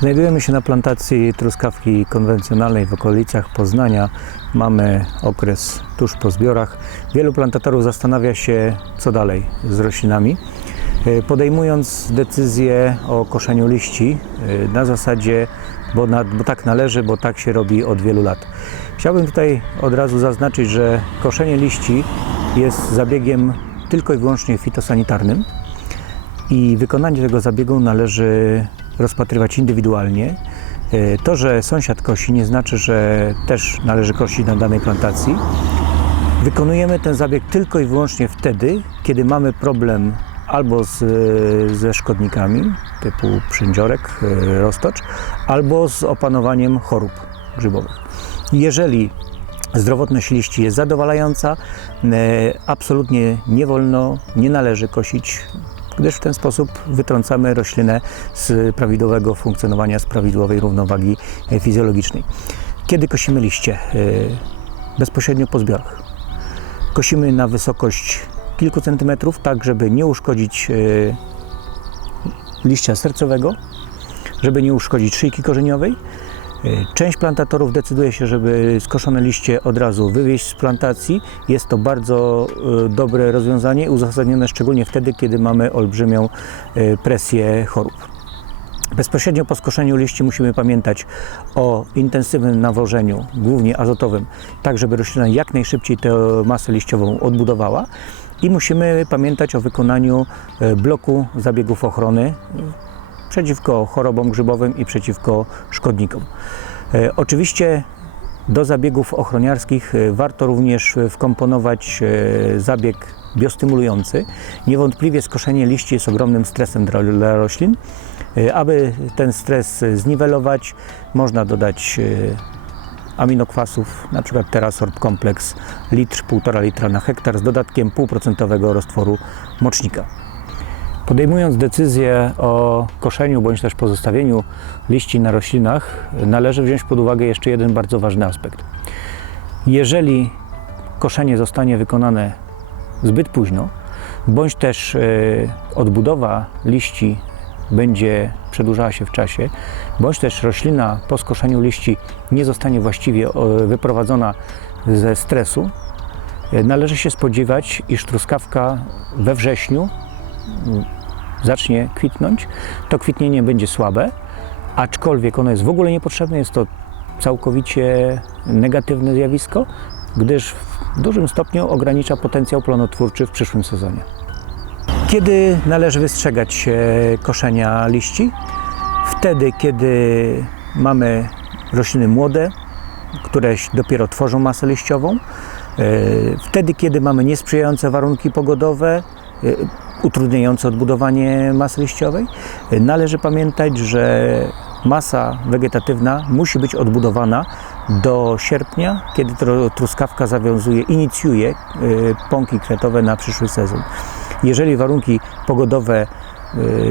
Znajdujemy się na plantacji truskawki konwencjonalnej w okolicach Poznania. Mamy okres tuż po zbiorach. Wielu plantatorów zastanawia się, co dalej z roślinami. E, Podejmując decyzję o koszeniu liści e, na zasadzie, bo, na, bo tak należy, bo tak się robi od wielu lat. Chciałbym tutaj od razu zaznaczyć, że koszenie liści jest zabiegiem tylko i wyłącznie fitosanitarnym i wykonanie tego zabiegu należy rozpatrywać indywidualnie. E, To, że sąsiad kosi, nie znaczy, że też należy kosić na danej plantacji. Wykonujemy ten zabieg tylko i wyłącznie wtedy, kiedy mamy problem albo z, ze szkodnikami typu przędziorek, e, roztocz, albo z opanowaniem chorób grzybowych. Jeżeli zdrowotność liści jest zadowalająca, e, absolutnie nie wolno, nie należy kosić, gdyż w ten sposób wytrącamy roślinę z prawidłowego funkcjonowania, z prawidłowej równowagi fizjologicznej. Kiedy kosimy liście? E, Bezpośrednio po zbiorach. Kosimy na wysokość kilku centymetrów, tak żeby nie uszkodzić e, liścia sercowego, żeby nie uszkodzić szyjki korzeniowej. E, Część plantatorów decyduje się, żeby skoszone liście od razu wywieźć z plantacji. Jest to bardzo e, dobre rozwiązanie, uzasadnione szczególnie wtedy, kiedy mamy olbrzymią e, presję chorób. Bezpośrednio po skoszeniu liści musimy pamiętać o intensywnym nawożeniu, głównie azotowym, tak żeby roślina jak najszybciej tę masę liściową odbudowała. I musimy pamiętać o wykonaniu bloku zabiegów ochrony przeciwko chorobom grzybowym i przeciwko szkodnikom. E, Oczywiście do zabiegów ochroniarskich e, warto również e, wkomponować zabieg biostymulujący. Niewątpliwie skoszenie liści jest ogromnym stresem dla, roślin. Aby ten stres zniwelować, można dodać aminokwasów, na przykład Terasorb Kompleks, litr, 1,5 litra na hektar z dodatkiem 0,5% roztworu mocznika. Podejmując decyzję o koszeniu bądź też pozostawieniu liści na roślinach, należy wziąć pod uwagę jeszcze jeden bardzo ważny aspekt. Jeżeli koszenie zostanie wykonane zbyt późno, bądź też e, odbudowa liści będzie przedłużała się w czasie, bądź też roślina po skoszeniu liści nie zostanie właściwie e, wyprowadzona ze stresu, e, należy się spodziewać, iż truskawka we wrześniu zacznie kwitnąć, to kwitnienie będzie słabe, aczkolwiek ono jest w ogóle niepotrzebne, jest to całkowicie negatywne zjawisko, gdyż w dużym stopniu ogranicza potencjał plonotwórczy w przyszłym sezonie. Kiedy należy wystrzegać się koszenia liści? Wtedy, kiedy mamy rośliny młode, które dopiero tworzą masę liściową, e, wtedy, kiedy mamy niesprzyjające warunki pogodowe, e, utrudniające odbudowanie masy liściowej. Należy pamiętać, że masa wegetatywna musi być odbudowana do sierpnia, kiedy truskawka zawiązuje, inicjuje e, pąki kwiatowe na przyszły sezon. Jeżeli warunki pogodowe, e,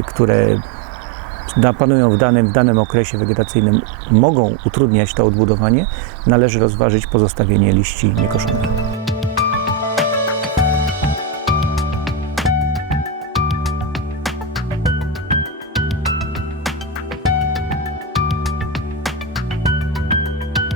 które panują w danym, w danym okresie wegetacyjnym, mogą utrudniać to odbudowanie, należy rozważyć pozostawienie liści niekoszonych.